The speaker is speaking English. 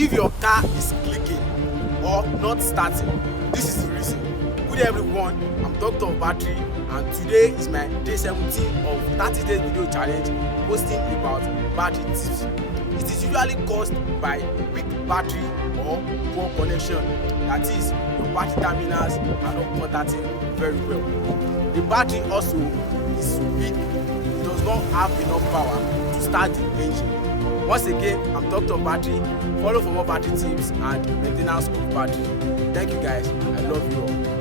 If your car is clicking or not starting, this is the reason. Good everyone, I'm Doctor of Battery, and today is my day 17 of 30 days video challenge posting about battery tips. It is usually caused by weak battery or poor connection. That is, your battery terminals are not contacting very well. The battery also is weak, it does not have enough power to start the engine. Once again, I'm Doctor of Battery. Follow for more battery tips and maintenance of battery. Thank you guys, I love you all.